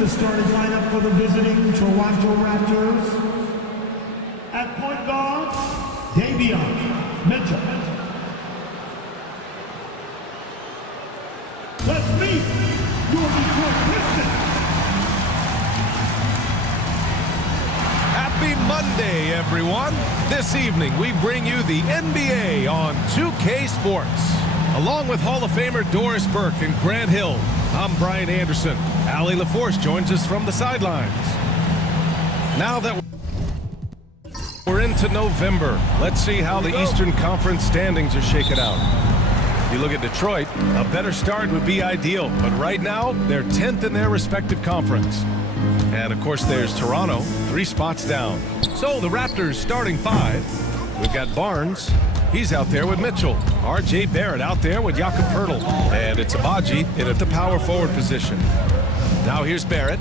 the starting lineup for the visiting Toronto Raptors. At point guard, Davion Mitchell. Let's meet your Detroit Pistons. Happy Monday, everyone. This evening, we bring you the NBA on 2K Sports. Along with Hall of Famer Doris Burke and Grant Hill, I'm Brian Anderson. Allie LaForce joins us from the sidelines. Now that we're into November, let's see how the Eastern Conference standings are shaken out. You look at Detroit, a better start would be ideal, but right now, they're 10th in their respective conference. And of course, there's Toronto, 3 spots down. So the Raptors starting 5. We've got Barnes. He's out there with Mitchell. R.J. Barrett out there with Jakob Poeltl. And it's Abaji in at the power forward position. Now here's Barrett.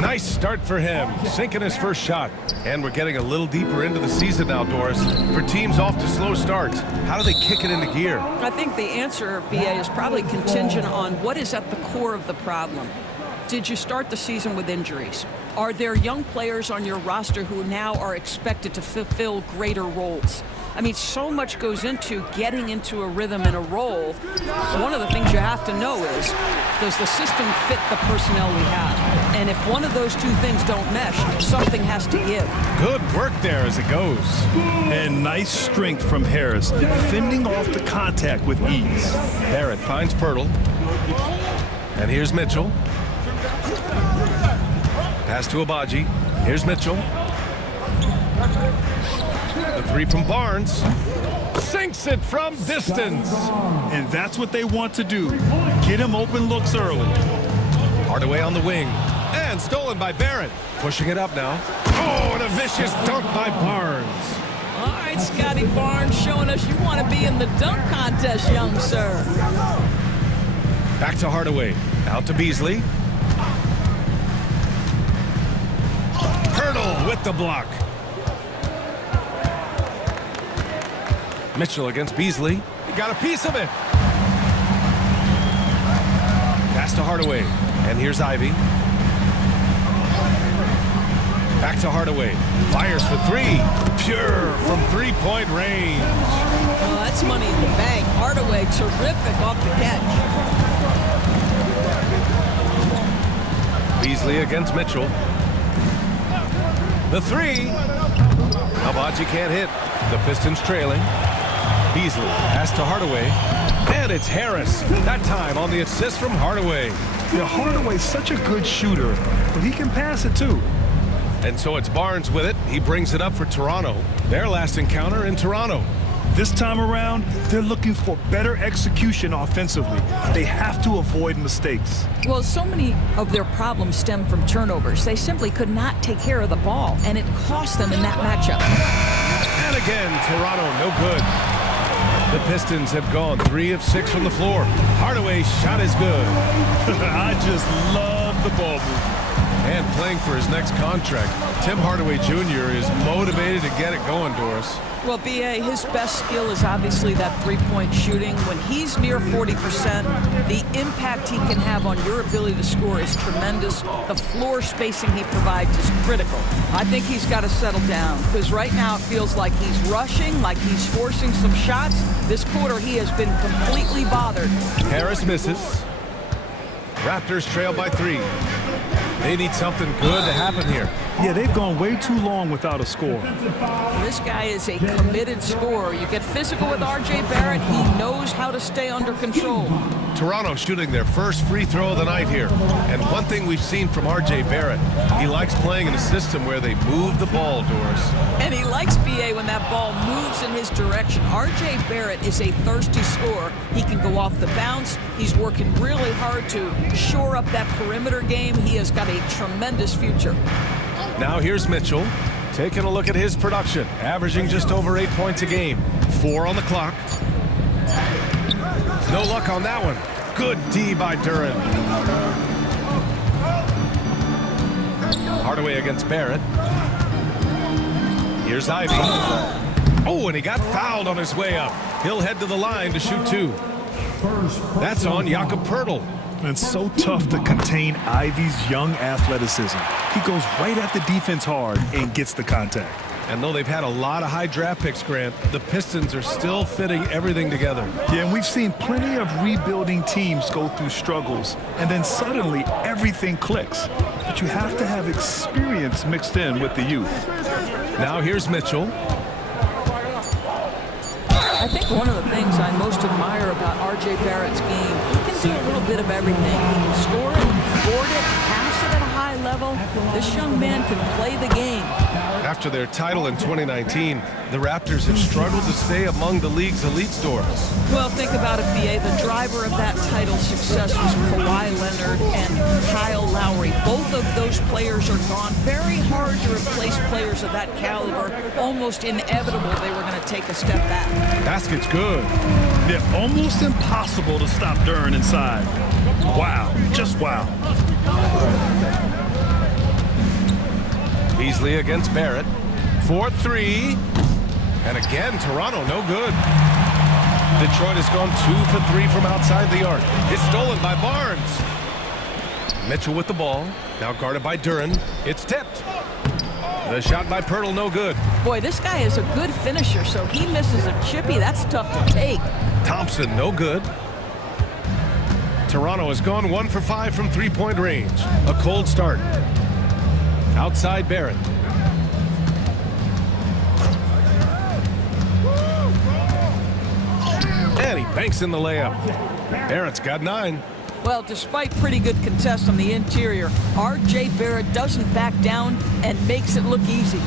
Nice start for him, sinking his first shot. And we're getting a little deeper into the season now, Doris. For teams off to slow starts, how do they kick it into gear? I think the answer, BA, is probably contingent on what is at the core of the problem. Did you start the season with injuries? Are there young players on your roster who now are expected to fulfill greater roles? I mean, so much goes into getting into a rhythm and a role. One of the things you have to know is, does the system fit the personnel we have? And if one of those two things don't mesh, something has to give. Good work there as it goes. And nice strength from Harris, defending off the contact with ease. Barrett finds Poeltl. And here's Mitchell. Pass to Abaji. Here's Mitchell. The 3 from Barnes. Sinks it from distance. And that's what they want to do. Get him open looks early. Hardaway on the wing. And stolen by Barrett. Pushing it up now. Oh, and a vicious dunk by Barnes. All right, Scotty Barnes showing us you want to be in the dunk contest, young sir. Back to Hardaway. Out to Beasley. Poeltl with the block. Mitchell against Beasley. He got a piece of it. Pass to Hardaway. And here's Ivy. Back to Hardaway. Fires for 3. Pure from 3-point range. Oh, that's money in the bank. Hardaway, terrific off the catch. Beasley against Mitchell. The 3. Abaji can't hit. The Pistons trailing. Beasley pass to Hardaway. And it's Harris. That time on the assist from Hardaway. Yeah, Hardaway's such a good shooter, but he can pass it too. And so it's Barnes with it. He brings it up for Toronto. Their last encounter in Toronto. This time around, they're looking for better execution offensively. They have to avoid mistakes. Well, so many of their problems stem from turnovers. They simply could not take care of the ball, and it cost them in that matchup. And again, Toronto, no good. The Pistons have gone 3 of 6 from the floor. Hardaway's shot is good. I just love the ball movement. And playing for his next contract, Tim Hardaway Jr. is motivated to get it going, Doris. Well, BA, his best skill is obviously that three-point shooting. When he's near 40%, the impact he can have on your ability to score is tremendous. The floor spacing he provides is critical. I think he's got to settle down, because right now it feels like he's rushing, like he's forcing some shots. This quarter, he has been completely bothered. Harris misses. Raptors trail by 3. They need something good to happen here. Yeah, they've gone way too long without a score. This guy is a committed scorer. You get physical with R.J. Barrett. He knows how to stay under control. Toronto shooting their first free throw of the night here. And one thing we've seen from R.J. Barrett, he likes playing in a system where they move the ball, Doris. And he likes BA when that ball moves in his direction. R.J. Barrett is a thirsty scorer. He can go off the bounce. He's working really hard to shore up that perimeter game. He has got a tremendous future. Now here's Mitchell, taking a look at his production, averaging just over 8 points a game. 4 on the clock. No luck on that one. Good D by Duran. Hardaway against Barrett. Here's Ivy. Oh, and he got fouled on his way up. He'll head to the line to shoot 2. That's on Jakob Poeltl. And so tough to contain Ivy's young athleticism. He goes right at the defense hard and gets the contact. And though they've had a lot of high draft picks, Grant, the Pistons are still fitting everything together. Yeah, and we've seen plenty of rebuilding teams go through struggles, and then suddenly everything clicks. But you have to have experience mixed in with the youth. Now here's Mitchell. I think one of the things I most admire about R.J. Barrett's game, he can do a little bit of everything. He can score it, board it, pass it at a high level. This young man can play the game. After their title in 2019, the Raptors have struggled to stay among the league's elite stores. Well, think about it, B.A. The driver of that title success was Kawhi Leonard and Kyle Lowry. Both of those players are gone. Very hard to replace players of that caliber. Almost inevitable they were going to take a step back. Basket's good. Yeah, almost impossible to stop Duren inside. Wow, just wow. Beasley against Barrett. 4-3. And again, Toronto, no good. Detroit has gone 2 for 3 from outside the arc. It's stolen by Barnes. Mitchell with the ball. Now guarded by Duren. It's tipped. The shot by Pirtle, no good. Boy, this guy is a good finisher, so he misses a chippy. That's tough to take. Thompson, no good. Toronto has gone 1 for 5 from three-point range. A cold start. Outside Barrett. And he banks in the layup. Barrett's got 9. Well, despite pretty good contests on the interior, R.J. Barrett doesn't back down and makes it look easy.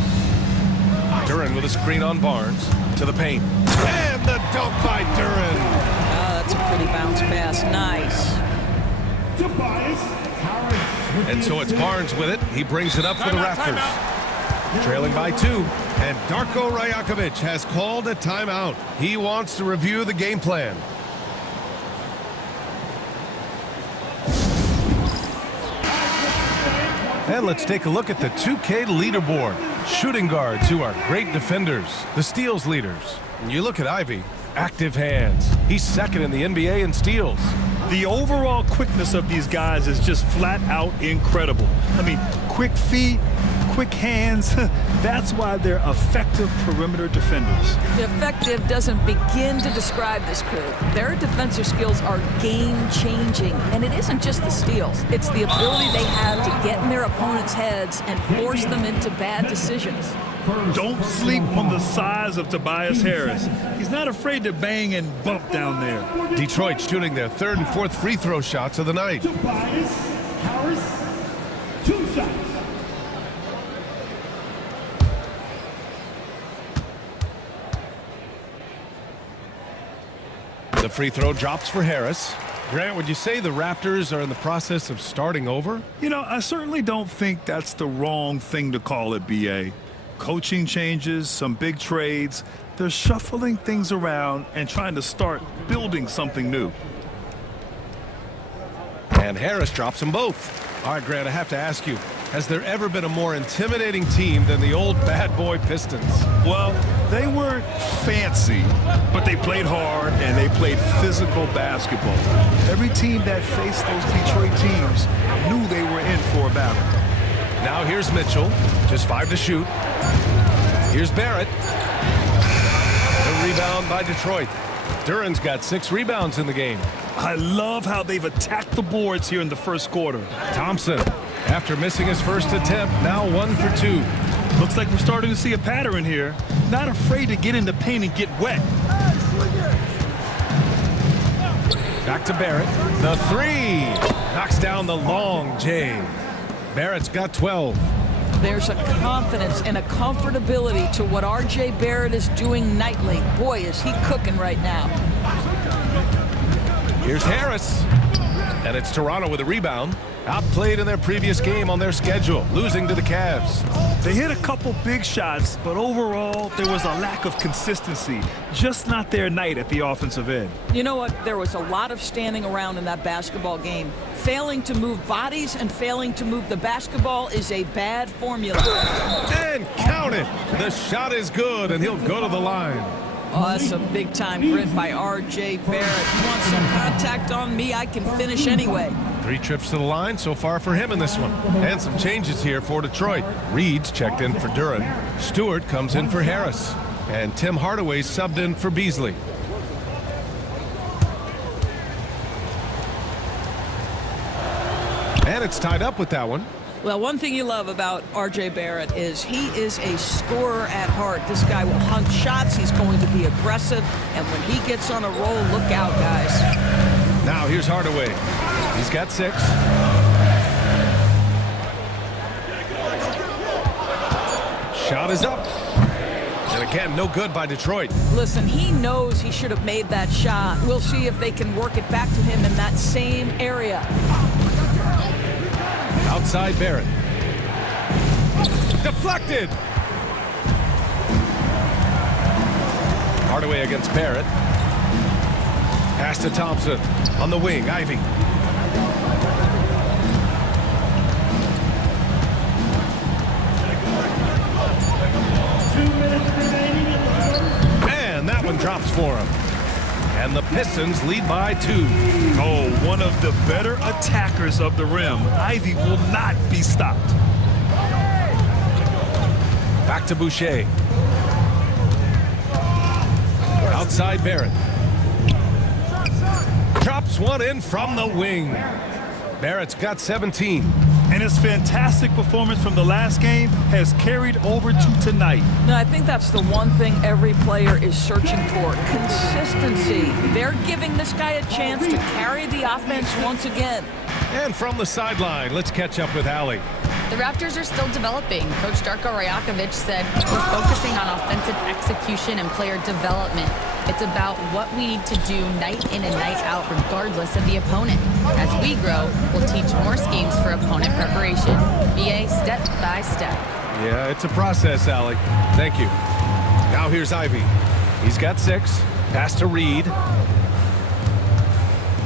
Duren with a screen on Barnes. To the paint. And the dunk by Duren. That's a pretty bounce pass. Nice. And so it's Barnes with it. He brings it up for the Raptors. Trailing by 2. And Darko Rajakovic has called a timeout. He wants to review the game plan. And let's take a look at the 2K leaderboard. Shooting guards who are great defenders. The steals leaders. And you look at Ivy. Active hands. He's second in the NBA in steals. The overall quickness of these guys is just flat out incredible. I mean, quick feet, quick hands. That's why they're effective perimeter defenders. Effective doesn't begin to describe this crew. Their defensive skills are game-changing. And it isn't just the steals. It's the ability they have to get in their opponents' heads and force them into bad decisions. Don't sleep on the size of Tobias Harris. He's not afraid to bang and bump down there. Detroit shooting their 3rd and 4th free throw shots of the night. Tobias Harris, 2 shots. The free throw drops for Harris. Grant, would you say the Raptors are in the process of starting over? You know, I certainly don't think that's the wrong thing to call it, B.A. Coaching changes, some big trades. They're shuffling things around and trying to start building something new. And Harris drops them both. All right, Grant, I have to ask you, has there ever been a more intimidating team than the old bad boy Pistons? Well, they weren't fancy, but they played hard and they played physical basketball. Every team that faced those Detroit teams knew they were in for a battle. Now here's Mitchell, just 5 to shoot. Here's Barrett. The rebound by Detroit. Duren's got 6 rebounds in the game. I love how they've attacked the boards here in the first quarter. Thompson, after missing his first attempt, now 1 for 2. Looks like we're starting to see a pattern here. Not afraid to get in the paint and get wet. Back to Barrett. The 3. Knocks down the long J. Barrett's got 12. There's a confidence and a comfortability to what R.J. Barrett is doing nightly. Boy, is he cooking right now. Here's Harris. And it's Toronto with a rebound. Outplayed in their previous game on their schedule, losing to the Cavs. They hit a couple big shots, but overall, there was a lack of consistency. Just not their night at the offensive end. You know what? There was a lot of standing around in that basketball game. Failing to move bodies and failing to move the basketball is a bad formula. And count it. The shot is good, and he'll go to the line. Oh, that's a big-time grit by R.J. Barrett. You want some contact on me? I can finish anyway. 3 trips to the line so far for him in this one. And some changes here for Detroit. Reed's checked in for Duran. Stewart comes in for Harris. And Tim Hardaway subbed in for Beasley. And it's tied up with that one. Well, one thing you love about R.J. Barrett is he is a scorer at heart. This guy will hunt shots. He's going to be aggressive. And when he gets on a roll, look out, guys. Now here's Hardaway. He's got 6. Shot is up. And again, no good by Detroit. Listen, he knows he should have made that shot. We'll see if they can work it back to him in that same area. Outside Barrett. Deflected. Hardaway against Barrett. Pass to Thompson. On the wing, Ivy. Man, that one drops for him. And the Pistons lead by 2. Oh, one of the better attackers of the rim. Ivy will not be stopped. Back to Boucher. Outside Barrett. Drops one in from the wing. Barrett's got 17. And his fantastic performance from the last game has carried over to tonight. No, I think that's the one thing every player is searching for. Consistency. They're giving this guy a chance to carry the offense once again. And from the sideline, let's catch up with Allie. The Raptors are still developing. Coach Darko Rajakovic said we're focusing on offensive execution and player development. It's about what we need to do night in and night out regardless of the opponent. As we grow, we'll teach more schemes for opponent preparation. BA step by step. Yeah, it's a process, Allie. Thank you. Now here's Ivy. He's got 6. Pass to Reed.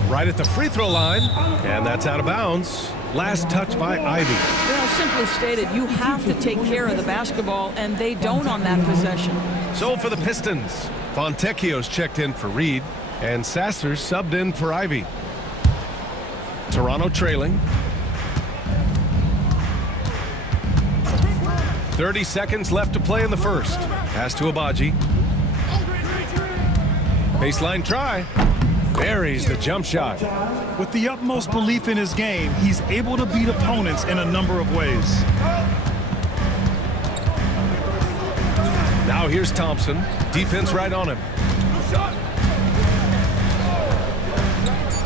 Right at the free throw line. And that's out of bounds. Last touch by Ivy. Well, simply stated, you have to take care of the basketball, and they don't on that possession. So for the Pistons, Fontecchio's checked in for Reed, and Sasser's subbed in for Ivy. Toronto trailing. 30 seconds left to play in the first. Pass to Abaji. Baseline try. Buries the jump shot. With the utmost belief in his game, he's able to beat opponents in a number of ways. Now here's Thompson. Defense right on him.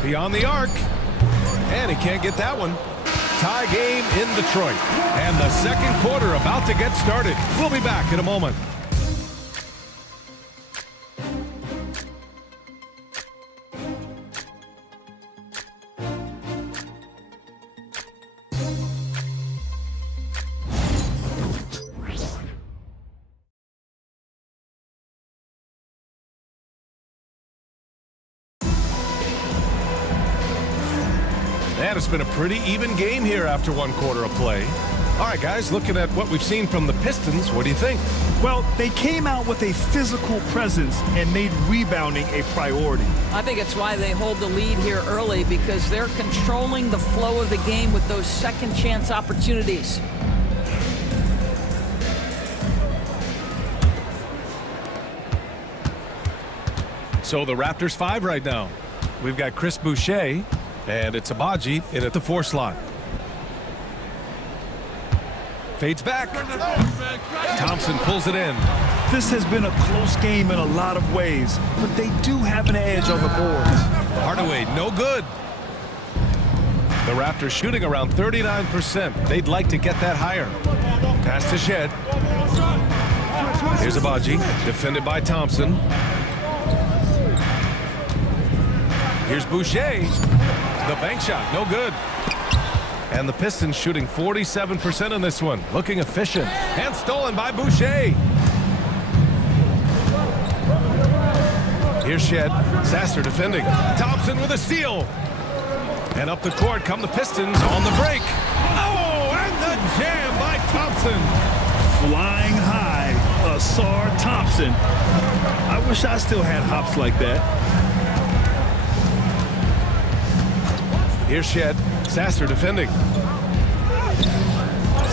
Beyond the arc. And he can't get that one. Tie game in Detroit. And the second quarter about to get started. We'll be back in a moment. And it's been a pretty even game here after one quarter of play. All right, guys, looking at what we've seen from the Pistons, what do you think? Well, they came out with a physical presence and made rebounding a priority. I think it's why they hold the lead here early, because they're controlling the flow of the game with those second chance opportunities. So the Raptors 5 right now. We've got Chris Boucher, and it's Abaji in at the 4 slot. Fades back. Thompson pulls it in. This has been a close game in a lot of ways, but they do have an edge on the boards. Hardaway, no good. The Raptors shooting around 39%. They'd like to get that higher. Pass to Shed. Here's Abaji, defended by Thompson. Here's Boucher. The bank shot, no good. And the Pistons shooting 47% in this one. Looking efficient. And stolen by Boucher. Here's Shed. Sasser defending. Thompson with a steal. And up the court come the Pistons on the break. Oh, and the jam by Thompson. Flying high, Asar Thompson. I wish I still had hops like that. Here's Shed. Sasser defending.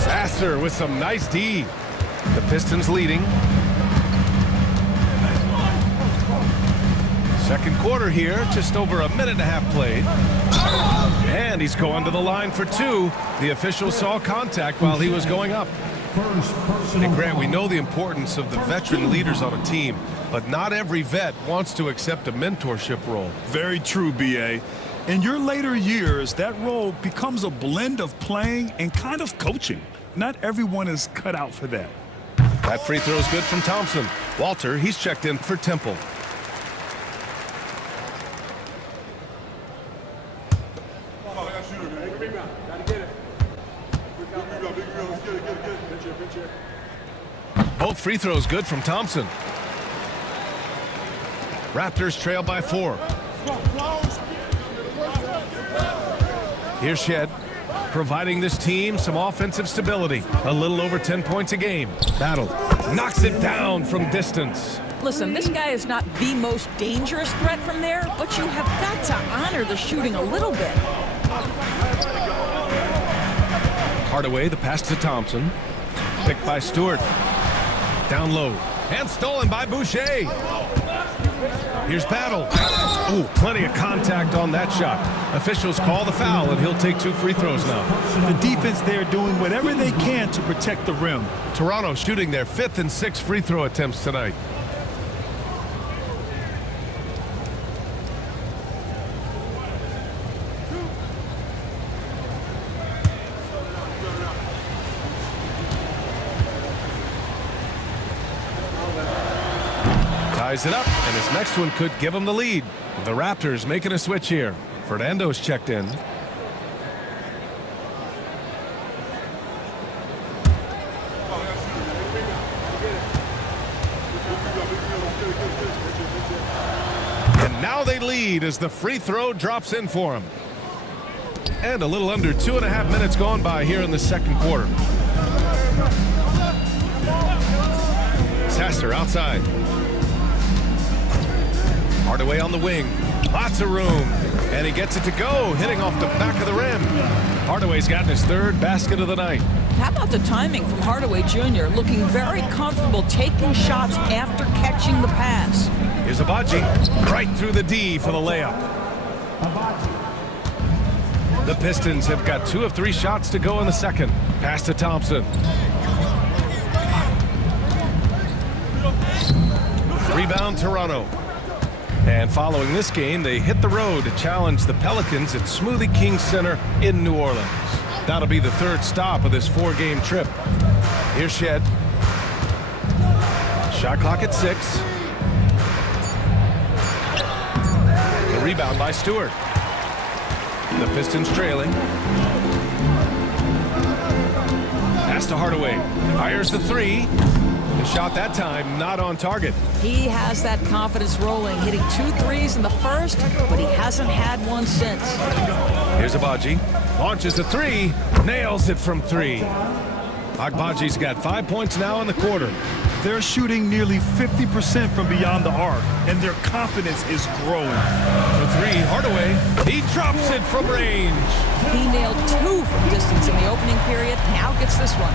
Sasser with some nice D. The Pistons leading. Second quarter here, just over a minute and a half played. And he's going to the line for two. The official saw contact while he was going up. And Grant, we know the importance of the veteran leaders on a team, but not every vet wants to accept a mentorship role. Very true, B.A. In your later years, that role becomes a blend of playing and kind of coaching. Not everyone is cut out for that. That free throw is good from Thompson. Walter, he's checked in for Temple. Both free throws good from Thompson. Raptors trail by 4. Here's Shed, providing this team some offensive stability. A little over 10 points a game. Battle knocks it down from distance. Listen, this guy is not the most dangerous threat from there, but you have got to honor the shooting a little bit. Hardaway, the pass to Thompson. Picked by Stewart. Down low. And stolen by Boucher. Here's Battle. Ooh, plenty of contact on that shot. Officials call the foul, and he'll take 2 free throws now. The defense there doing whatever they can to protect the rim. Toronto shooting their 5th and 6th free throw attempts tonight. Ties it up, and his next one could give him the lead. The Raptors making a switch here. Fernando's checked in. And now they lead as the free throw drops in for him. And a little under 2.5 minutes gone by here in the second quarter. Sasser outside. Hardaway on the wing. Lots of room. And he gets it to go, hitting off the back of the rim. Hardaway's gotten his 3rd basket of the night. How about the timing from Hardaway Jr., looking very comfortable taking shots after catching the pass. Here's Abaji, right through the D for the layup. The Pistons have got 2 of 3 shots to go in the second. Pass to Thompson. Rebound Toronto. And following this game, they hit the road to challenge the Pelicans at Smoothie King Center in New Orleans. That'll be the 3rd stop of this 4-game trip. Here's Shed. Shot clock at 6. The rebound by Stewart. The Pistons trailing. Pass to Hardaway. Fires the 3. The shot that time not on target. He has that confidence rolling, hitting 2 threes in the first, but he hasn't had one since. Here's Abaji. Launches a 3. Nails it from 3. Agbaji's got 5 points now in the quarter. They're shooting nearly 50% from beyond the arc, and their confidence is growing. The 3, Hardaway. He drops it from range. He nailed 2 from distance in the opening period. Now gets this one.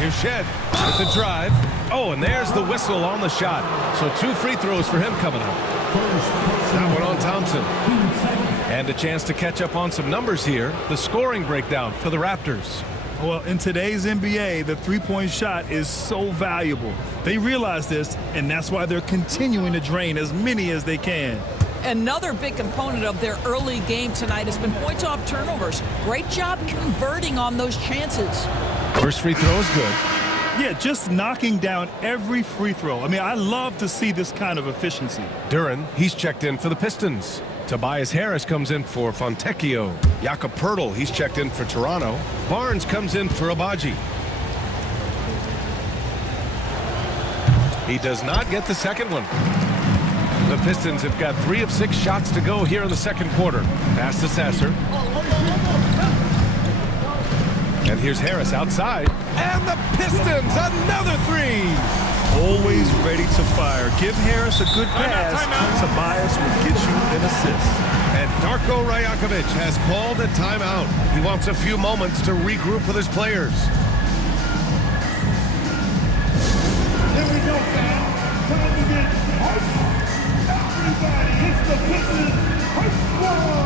Here's Shed with the drive. Oh, and there's the whistle on the shot. So 2 free throws for him coming up. That one on Thompson. And a chance to catch up on some numbers here. The scoring breakdown for the Raptors. Well, in today's NBA, the 3-point shot is so valuable. They realize this, and that's why they're continuing to drain as many as they can. Another big component of their early game tonight has been points off turnovers. Great job converting on those chances. First free throw is good. Yeah, just knocking down every free throw. I mean, I love to see this kind of efficiency. Duren, he's checked in for the Pistons. Tobias Harris comes in for Fontecchio. Jakob Poeltl, he's checked in for Toronto. Barnes comes in for Abaji. He does not get the second one. The Pistons have got 3 of 6 shots to go here in the second quarter. Pass to Sasser. And here's Harris outside. And the Pistons, another 3. Always ready to fire. Give Harris a good pass. Tobias will get you an assist. And Darko Rajakovic has called a timeout. He wants a few moments to regroup with his players. Here we go, fam. Time to get hyped. Everybody, it's the Pistons Hype Squad.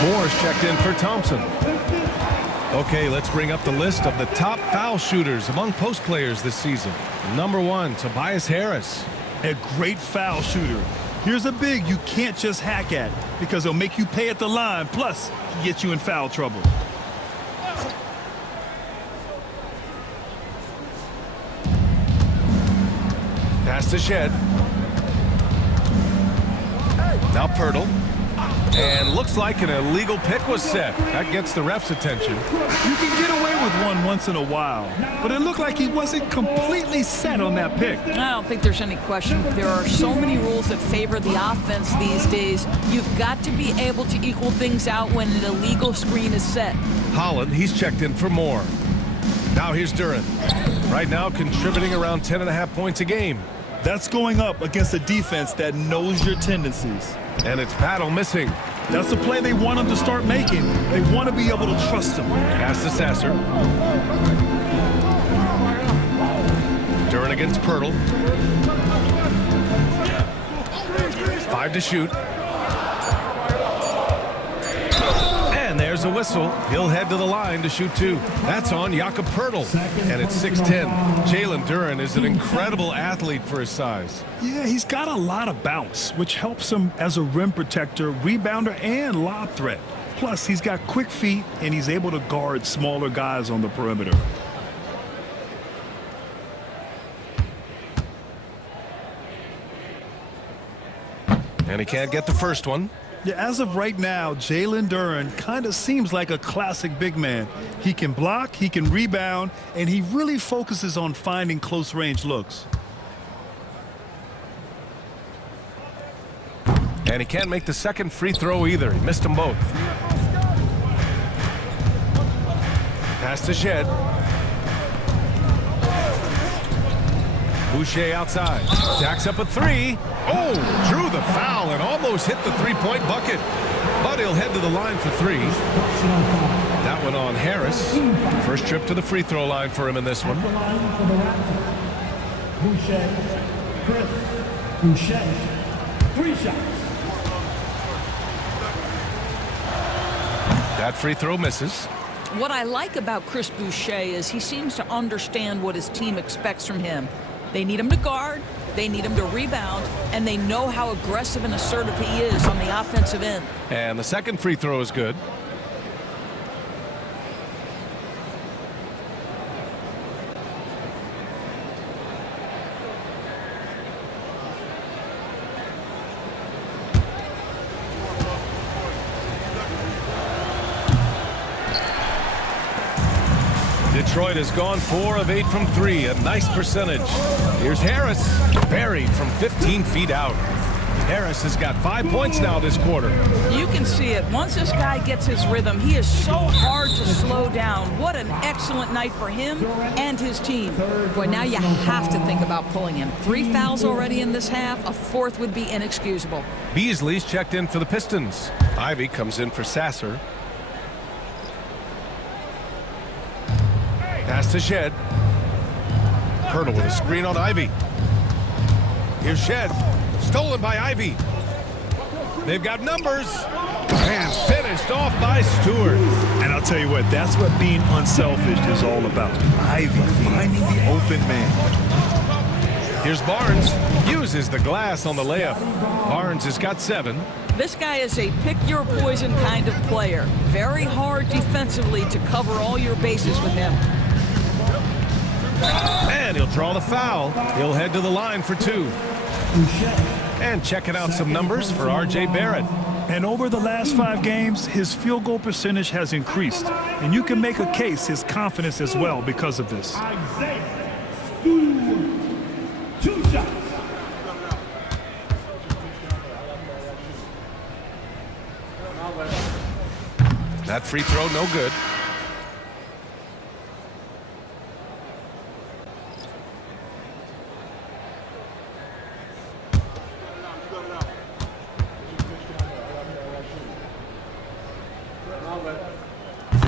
Moore's checked in for Thompson. Okay, let's bring up the list of the top foul shooters among post players this season. Number 1, Tobias Harris. A great foul shooter. Here's a big you can't just hack at because he'll make you pay at the line. Plus, he gets you in foul trouble. Pass to Shed. Now Pirtle. And looks like an illegal pick was set. That gets the ref's attention. You can get away with one once in a while, but it looked like he wasn't completely set on that pick. I don't think there's any question. There are so many rules that favor the offense these days. You've got to be able to equal things out when an illegal screen is set. Holland, he's checked in for Moore. Now here's Duran. Right now contributing around 10.5 points a game. That's going up against a defense that knows your tendencies. And it's Battle missing. That's the play they want him to start making. They want to be able to trust him. Pass to Sasser. Duran against Pirtle. 5 to shoot. And there's a whistle. He'll head to the line to shoot 2. That's on Jakob Pirtle. And it's 6-10. Jalen Duran is an incredible athlete for his size. Yeah, he's got a lot of bounce, which helps him as a rim protector, rebounder, and lob threat. Plus, he's got quick feet, and he's able to guard smaller guys on the perimeter. And he can't get the first one. Yeah, as of right now, Jalen Duran kind of seems like a classic big man. He can block, he can rebound, and he really focuses on finding close-range looks. And he can't make the second free throw either. He missed them both. Pass to Shed. Boucher outside. Jacks up a 3. Oh, drew the foul and almost hit the three-point bucket. But he'll head to the line for 3. That one on Harris. First trip to the free throw line for him in this one. Boucher, Chris Boucher, 3 shots. That free throw misses. What I like about Chris Boucher is he seems to understand what his team expects from him. They need him to guard, they need him to rebound, and they know how aggressive and assertive he is on the offensive end. And the second free throw is good. Detroit has gone 4 of 8 from 3, a nice percentage. Here's Harris, buried from 15 feet out. Harris has got 5 points now this quarter. You can see it. Once this guy gets his rhythm, he is so hard to slow down. What an excellent night for him and his team. Boy, now you have to think about pulling him. 3 fouls already in this half. A 4th would be inexcusable. Beasley's checked in for the Pistons. Ivy comes in for Sasser. Pass to Shed. Pirtle with a screen on Ivy. Here's Shed. Stolen by Ivy. They've got numbers. And finish. Finished off by Stewart. And I'll tell you what, that's what being unselfish is all about. Ivy finding the open man. Here's Barnes. Uses the glass on the layup. Barnes has got 7. This guy is a pick-your-poison kind of player. Very hard defensively to cover all your bases with him. And he'll draw the foul. He'll head to the line for 2. And checking out some numbers for R.J. Barrett. And over the last 5 games, his field goal percentage has increased. And you can make a case his confidence as well because of this. Isaiah Stewart. 2 shots. That free throw, no good.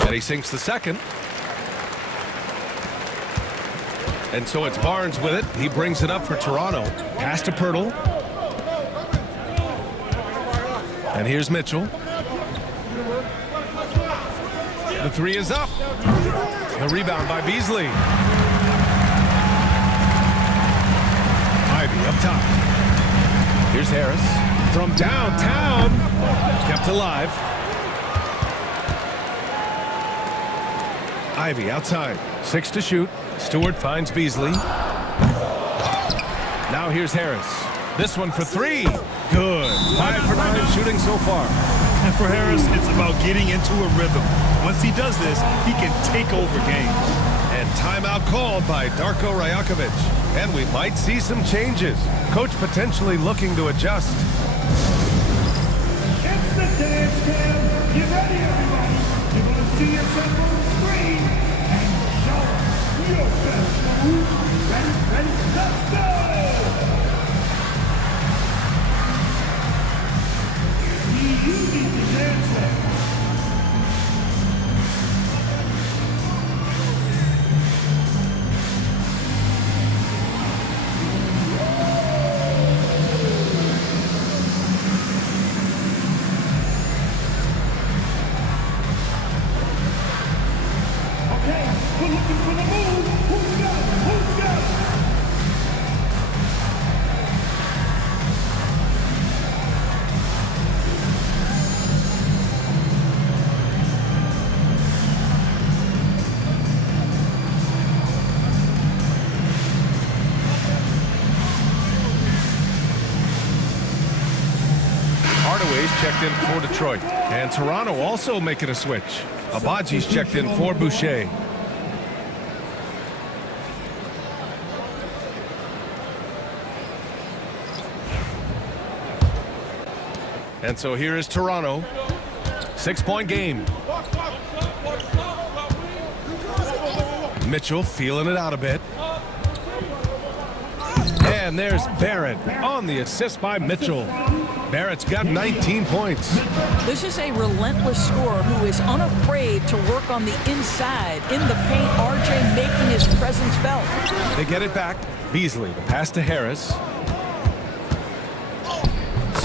And he sinks the second. And so it's Barnes with it. He brings it up for Toronto. Pass to Pirtle. And here's Mitchell. The 3 is up. The rebound by Beasley. Ivy up top. Here's Harris from downtown. Kept alive. Ivy outside. 6 to shoot. Stewart finds Beasley. Now here's Harris. This one for 3. Good. 5 for 9 shooting so far. And for Harris, it's about getting into a rhythm. Once he does this, he can take over games. And timeout called by Darko Rajakovic. And we might see some changes. Coach potentially looking to adjust. It's the dance cam. Get ready, everybody. You're going to see yourself on the screen and show us your best move. Ready, let's go! You need to dance now. Okay, we're looking for the move. Who's got it? Who's got it? Checked in for Detroit. And Toronto also making a switch. Abaji's checked in for Boucher. And so here is Toronto. 6-point game. Mitchell feeling it out a bit. And there's Barrett on the assist by Mitchell. Barrett's got 19 points. This is a relentless scorer who is unafraid to work on the inside. In the paint, RJ making his presence felt. They get it back. Beasley, the pass to Harris.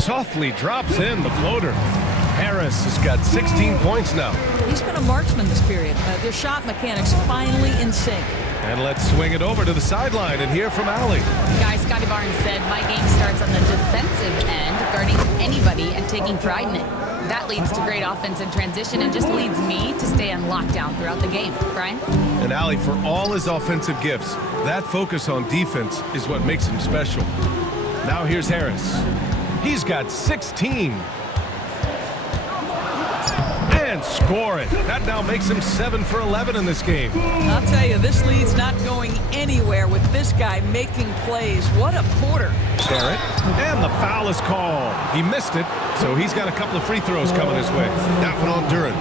Softly drops in the floater. Harris has got 16 points now. He's been a marksman this period. Their shot mechanics finally in sync. And let's swing it over to the sideline and hear from Allie. Guys, Scotty Barnes said, my game starts on the defensive end, guarding anybody and taking pride in it. That leads to great offense in transition and just leads me to stay on lockdown throughout the game. Brian? And Allie, for all his offensive gifts, that focus on defense is what makes him special. Now here's Harris. He's got 16. And score it. That now makes him 7 for 11 in this game. I'll tell you, this lead's not going anywhere with this guy making plays. What a quarter. Barrett, and the foul is called. He missed it, so he's got a couple of free throws coming his way. That one on Duran.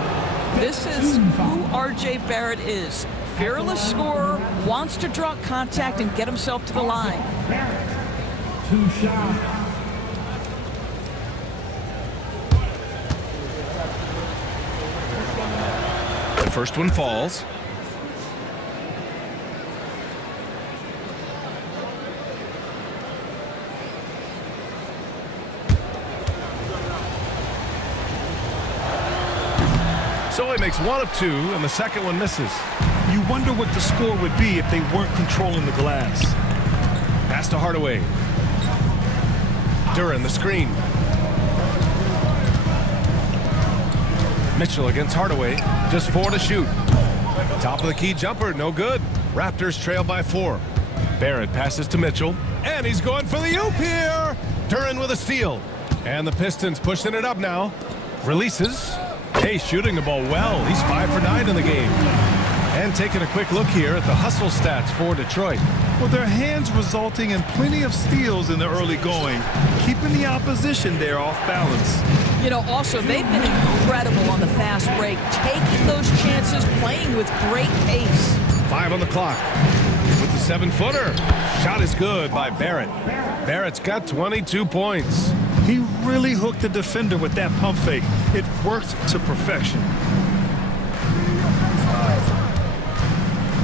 This is who R.J. Barrett is. Fearless scorer, wants to draw contact and get himself to the line. Barrett, 2 shots. The first one falls. So he makes one of two, and the second one misses. You wonder what the score would be if they weren't controlling the glass. Pass to Hardaway. Duren, the screen. Mitchell against Hardaway. Just 4 to shoot. Top of the key jumper, no good. Raptors trail by 4. Barrett passes to Mitchell, and he's going for the oop here. Duren with a steal. And the Pistons pushing it up now. Releases. Hey, shooting the ball well. He's 5 for 9 in the game. And taking a quick look here at the hustle stats for Detroit. Well, their hands resulting in plenty of steals in the early going, keeping the opposition there off balance. You know, also, they've been incredible on the fast break, taking those chances, playing with great pace. 5 on the clock. With the 7-footer. Shot is good by Barrett. Barrett's got 22 points. He really hooked the defender with that pump fake. It worked to perfection.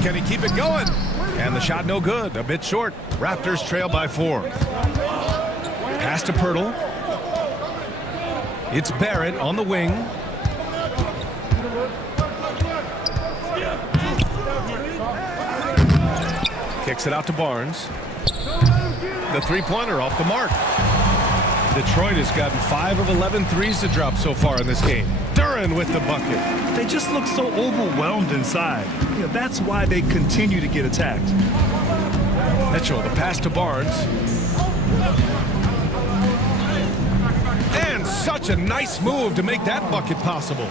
Can he keep it going? And the shot no good. A bit short. Raptors trail by 4. Pass to Pirtle. It's Barrett on the wing. Kicks it out to Barnes. The three-pointer off the mark. Detroit has gotten 5 of 11 threes to drop so far in this game. Duren with the bucket. They just look so overwhelmed inside. You know, that's why they continue to get attacked. Mitchell, the pass to Barnes. And such a nice move to make that bucket possible.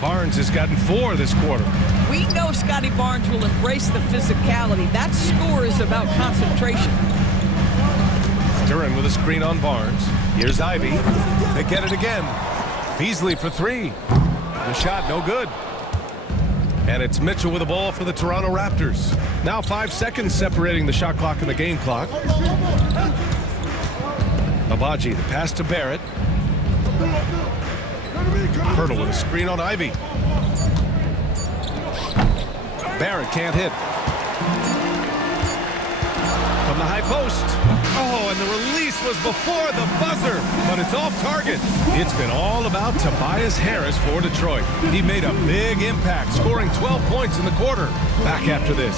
Barnes has gotten 4 this quarter. We know Scotty Barnes will embrace the physicality. That score is about concentration. Duren with a screen on Barnes. Here's Ivy. They get it again. Beasley for 3. The shot no good. And it's Mitchell with the ball for the Toronto Raptors. Now 5 seconds separating the shot clock and the game clock. Abaji, the pass to Barrett. Pirtle with a screen on Ivy. Barrett can't hit. From the high post. Oh, and the release was before the buzzer, but it's off target. It's been all about Tobias Harris for Detroit. He made a big impact, scoring 12 points in the quarter. Back after this.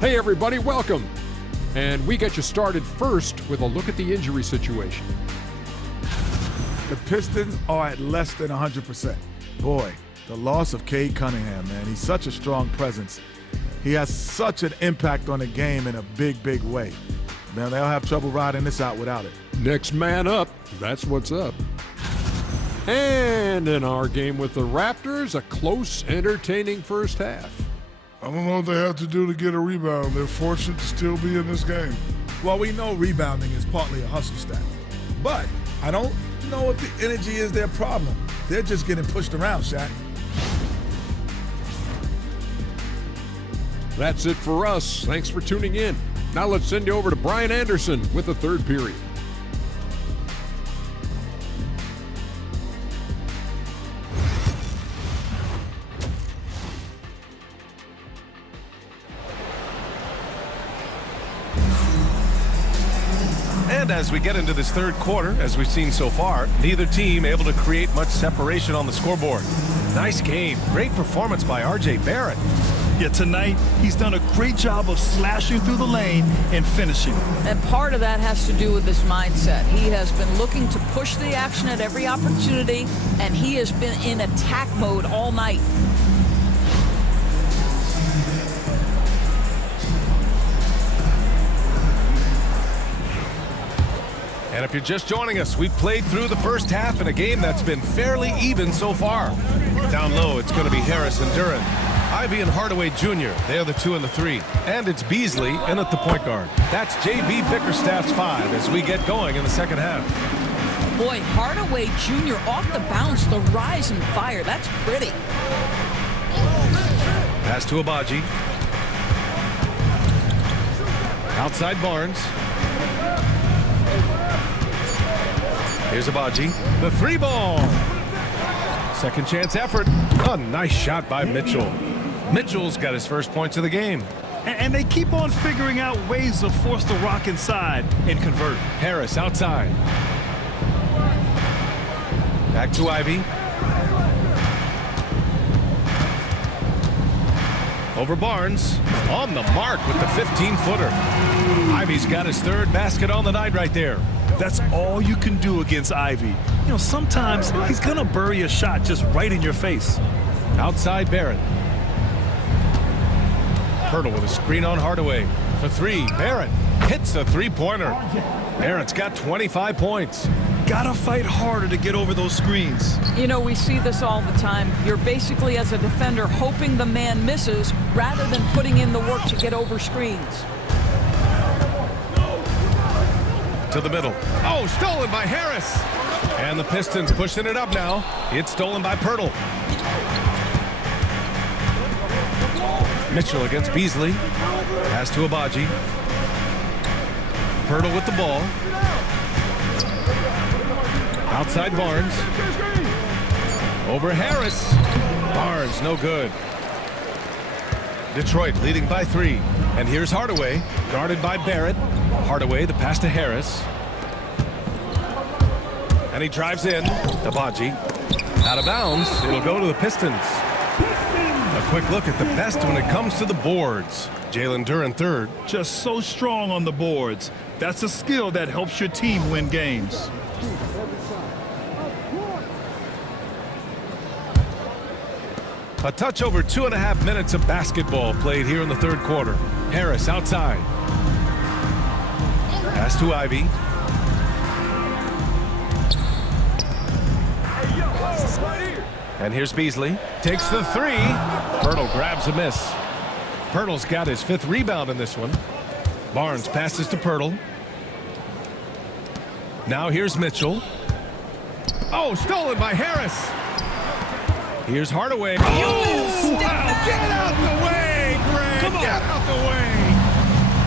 Hey everybody, welcome. And we get you started first with a look at the injury situation. The Pistons are at less than 100%. Boy, the loss of Cade Cunningham, man. He's such a strong presence. He has such an impact on the game in a big, big way. Man, they'll have trouble riding this out without it. Next man up, that's what's up. And in our game with the Raptors, a close, entertaining first half. I don't know what they have to do to get a rebound. They're fortunate to still be in this game. Well, we know rebounding is partly a hustle stat. But I don't know if the energy is their problem. They're just getting pushed around, Shaq. That's it for us. Thanks for tuning in. Now let's send you over to Brian Anderson with the third period. And as we get into this third quarter, as we've seen so far, neither team able to create much separation on the scoreboard. Nice game. Great performance by R.J. Barrett. Yet tonight, he's done a great job of slashing through the lane and finishing. And part of that has to do with his mindset. He has been looking to push the action at every opportunity, and he has been in attack mode all night. And if you're just joining us, we've played through the first half in a game that's been fairly even so far. Down low, it's going to be Harris and Duren. Ivy and Hardaway Jr., they're the 2 and the 3. And it's Beasley in at the point guard. That's J.B. Bickerstaff's 5 as we get going in the second half. Boy, Hardaway Jr. off the bounce, the rise and fire. That's pretty. Pass to Abaji. Outside Barnes. Here's Abaji. The three ball. Second chance effort. A nice shot by Mitchell. Mitchell's got his first points of the game. And they keep on figuring out ways to force the rock inside and convert. Harris outside. Back to Ivy. Over Barnes. On the mark with the 15-footer. Ivy's got his third basket on the night right there. That's all you can do against Ivy. You know, sometimes he's going to bury a shot just right in your face. Outside Barrett. Pirtle with a screen on Hardaway. For three. Barrett hits a three-pointer. Barrett's got 25 points. Gotta fight harder to get over those screens. You know, we see this all the time. You're basically, as a defender, hoping the man misses rather than putting in the work to get over screens. To the middle. Oh, stolen by Harris. And the Pistons pushing it up now. It's stolen by Pirtle. Mitchell against Beasley. Pass to Abaji. Pirtle with the ball. Outside Barnes. Over Harris. Barnes, no good. Detroit leading by 3. And here's Hardaway, guarded by Barrett. Hardaway, the pass to Harris. And he drives in. Abaji. Out of bounds. It'll go to the Pistons. A quick look at the best when it comes to the boards. Jalen Duren third. Just so strong on the boards. That's a skill that helps your team win games. A touch over 2.5 minutes of basketball played here in the third quarter. Harris outside. Pass to Ivy. And here's Beasley. Takes the three. Pirtle grabs a miss. Pirtle's got his 5th rebound in this one. Barnes passes to Pirtle. Now here's Mitchell. Oh, stolen by Harris. Here's Hardaway. Oh, wow. Get out the way, Greg. Come on. Get out the way.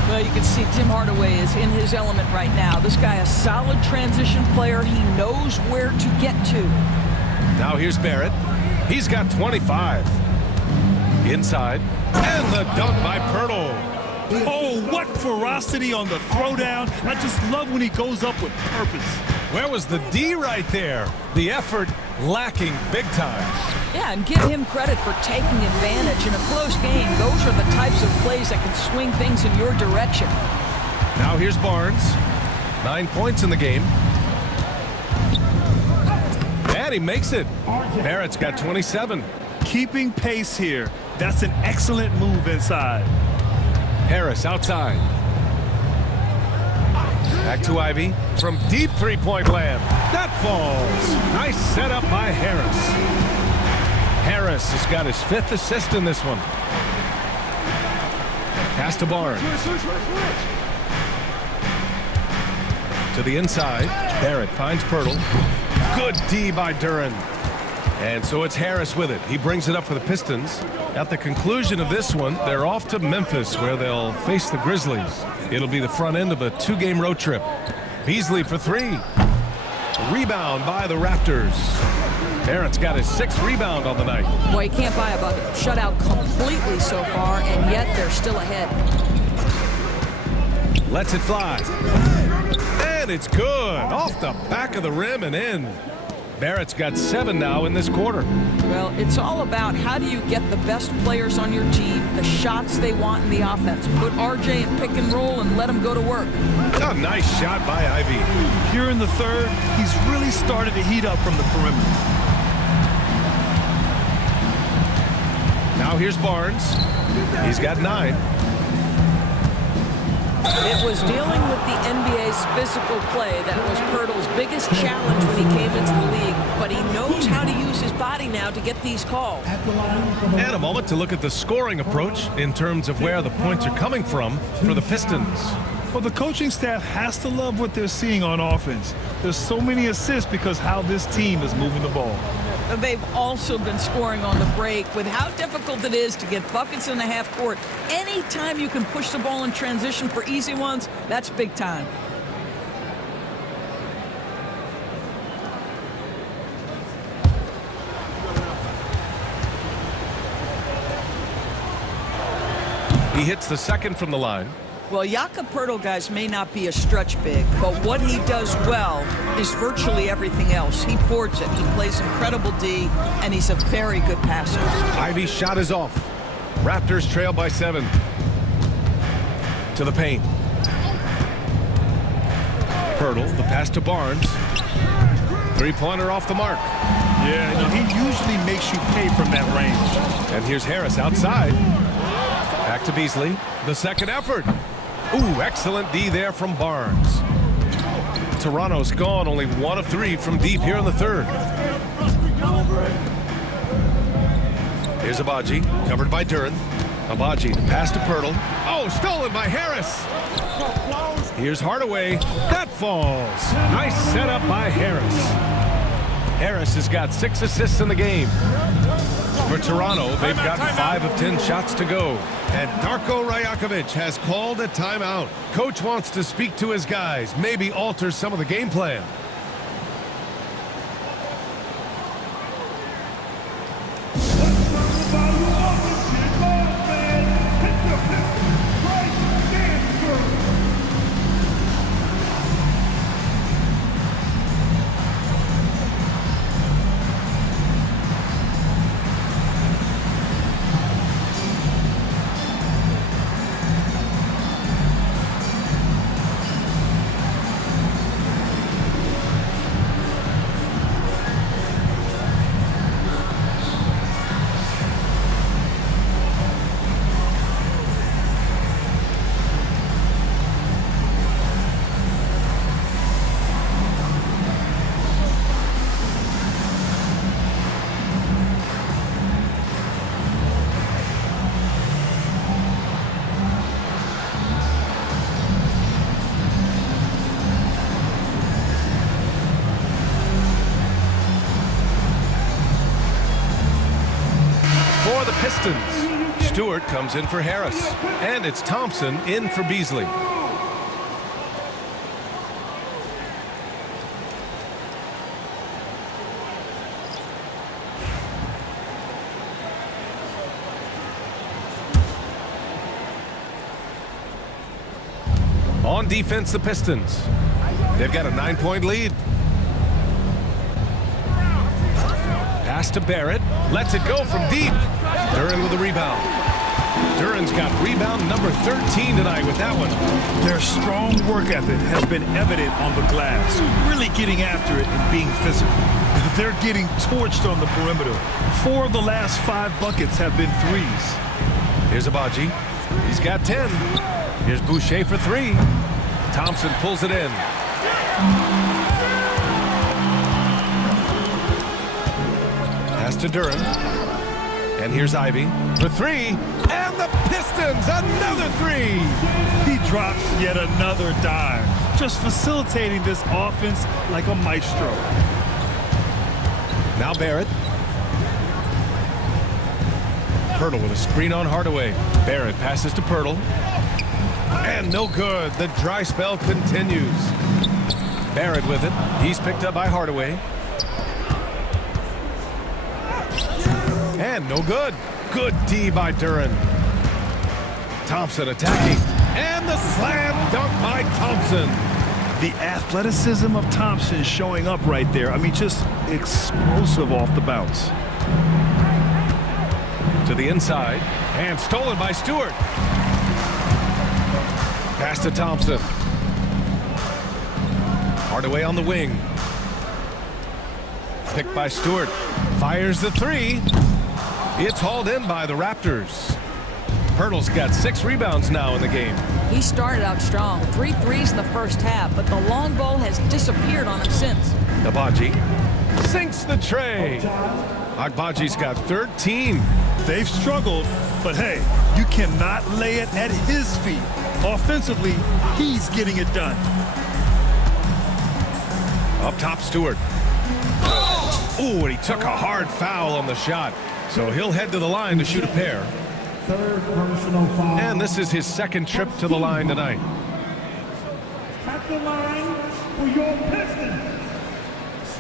Well, you can see Tim Hardaway is in his element right now. This guy, a solid transition player. He knows where to get to. Now here's Barrett. He's got 25. Inside. And the dunk by Pirtle. Oh, what ferocity on the throwdown. I just love when he goes up with purpose. Where was the D right there? The effort lacking big time. Yeah, and give him credit for taking advantage in a close game. Those are the types of plays that can swing things in your direction. Now here's Barnes. 9 points in the game. And he makes it. Barrett's got 27. Keeping pace here. That's an excellent move inside. Harris outside. Back to Ivy from deep three-point land. That falls. Nice setup by Harris. Harris has got his 5th assist in this one. Pass to Barnes. To the inside. Barrett finds Pirtle. Good D by Duren. And so it's Harris with it. He brings it up for the Pistons. At the conclusion of this one, they're off to Memphis, where they'll face the Grizzlies. It'll be the front end of a 2-game road trip. Beasley for 3. Rebound by the Raptors. Barrett's got his 6th rebound on the night. Boy, you can't buy a bucket. Shutout completely so far, and yet they're still ahead. Lets it fly. And it's good. Off the back of the rim and in. Barrett's got 7 now in this quarter. Well, it's all about how do you get the best players on your team, the shots they want in the offense. Put RJ in pick and roll and let him go to work. A nice shot by Ivy. Here in the third, he's really started to heat up from the perimeter. Now here's Barnes. He's got 9. It was dealing with the NBA's physical play that was Pirtle's biggest challenge when he came into the league, but he knows how to use his body now to get these calls. And a moment to look at the scoring approach in terms of where the points are coming from for the Pistons. Well, the coaching staff has to love what they're seeing on offense. There's so many assists because how this team is moving the ball. They've also been scoring on the break. With how difficult it is to get buckets in the half court, anytime you can push the ball in transition for easy ones, that's big time. He hits the second from the line. Well, Jakob Poeltl, guys, may not be a stretch big, but what he does well is virtually everything else. He boards it. He plays incredible D, and he's a very good passer. Ivy's shot is off. Raptors trail by 7. To the paint. Poeltl, the pass to Barnes. Three-pointer off the mark. Yeah, he usually makes you pay from that range. And here's Harris outside. Back to Beasley. The second effort. Ooh, excellent D there from Barnes. Toronto's gone only 1 of 3 from deep here in the third. Here's Abaji, covered by Duren. Abaji, the pass to Poeltl. Oh, stolen by Harris. Here's Hardaway. That falls. Nice setup by Harris. Harris has got 6 assists in the game. For Toronto, they've gotten 5 of 10 shots to go. And Darko Rajakovic has called a timeout. Coach wants to speak to his guys, maybe alter some of the game plan. For the Pistons, Stewart comes in for Harris, and it's Thompson in for Beasley. On defense, the Pistons. They've got a 9-point lead. Pass to Barrett. Lets it go from deep. Duren with a rebound. Duren's got rebound number 13 tonight with that one. Their strong work ethic has been evident on the glass. Really getting after it and being physical. They're getting torched on the perimeter. 4 of the last 5 buckets have been threes. Here's Abaji. He's got 10. Here's Boucher for 3. Thompson pulls it in. Pass to Duren. And here's Ivy for 3. And the Pistons, another 3. He drops yet another dime. Just facilitating this offense like a maestro. Now Barrett. Poeltl with a screen on Hardaway. Barrett passes to Poeltl. And no good. The dry spell continues. Barrett with it. He's picked up by Hardaway. And no good. Good D by Duren. Thompson attacking. And the slam dunk by Thompson. The athleticism of Thompson showing up right there. I mean, just explosive off the bounce. To the inside. And stolen by Stewart. Pass to Thompson. Hardaway on the wing. Picked by Stewart. Fires the 3. It's hauled in by the Raptors. Poeltl's got 6 rebounds now in the game. He started out strong, 3 threes in the first half, but the long ball has disappeared on him since. Abaji sinks the tray. Agbaji's got 13. They've struggled, but hey, you cannot lay it at his feet. Offensively, he's getting it done. Up top, Stewart. Ooh, and he took a hard foul on the shot. So he'll head to the line to shoot a pair. Third personal foul. And this is his second trip to the line tonight. At the line for your Pistons,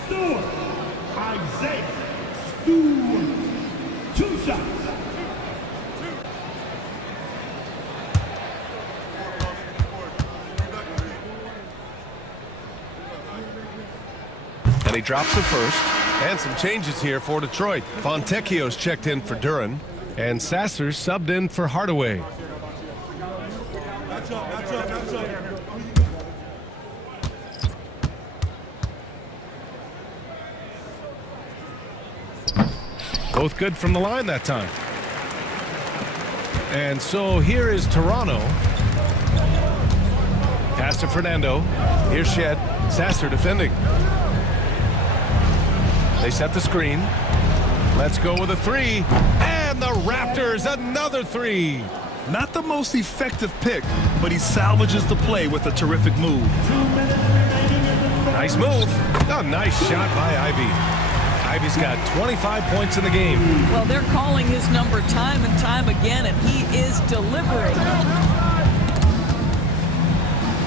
Stewart, Isaiah Stewart. 2 shots. And he drops the first. And some changes here for Detroit. Fontecchio's checked in for Duran. And Sasser's subbed in for Hardaway. Both good from the line that time. And so here is Toronto. Pass to Fernando. Here's Shed. Sasser defending. They set the screen. Let's go with a 3. And the Raptors, another 3. Not the most effective pick, but he salvages the play with a terrific move. Nice move. A nice shot by Ivy. Ivy's got 25 points in the game. Well, they're calling his number time and time again, and he is delivering.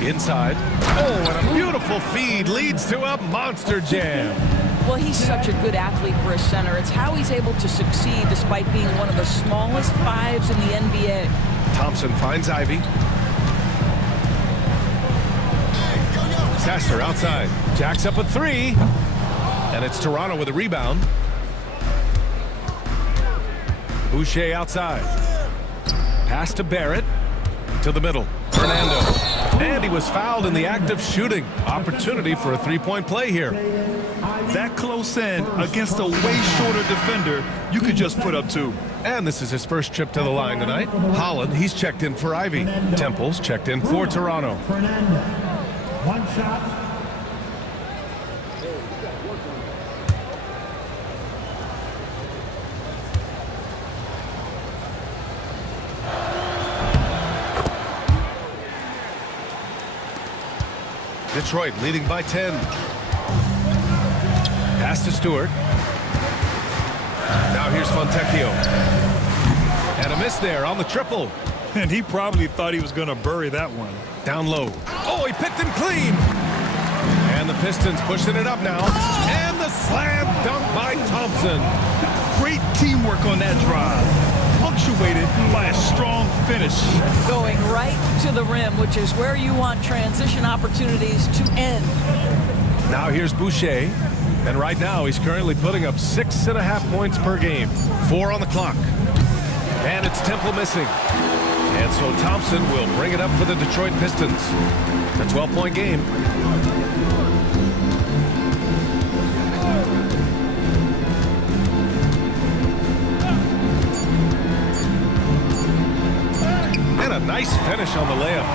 Inside. Oh, and a beautiful feed leads to a monster jam. Well, he's such a good athlete for a center. It's how he's able to succeed despite being one of the smallest 5s in the NBA. Thompson finds Ivy. Sasser outside. Jacks up a 3. And it's Toronto with a rebound. Boucher outside. Pass to Barrett. To the middle. Fernando. And he was fouled in the act of shooting. Opportunity for a 3-point play here. That close in against a way shorter defender, you could just put up 2. And this is his first trip to the line tonight. Holland, he's checked in for Ivy. Temple's checked in for Toronto. Fernando. 1 shot. Detroit leading by 10. Pass to Stewart. Now here's Fontecchio. And a miss there on the triple. And he probably thought he was going to bury that one. Down low. Oh, he picked him clean. And the Pistons pushing it up now. And the slam dunk by Thompson. Great teamwork on that drive. Punctuated by a strong finish. Going right to the rim, which is where you want transition opportunities to end. Now here's Boucher. And right now he's currently putting up 6.5 points per game. 4 on the clock. And it's Temple missing. And so Thompson will bring it up for the Detroit Pistons. A 12-point game. And a nice finish on the layup.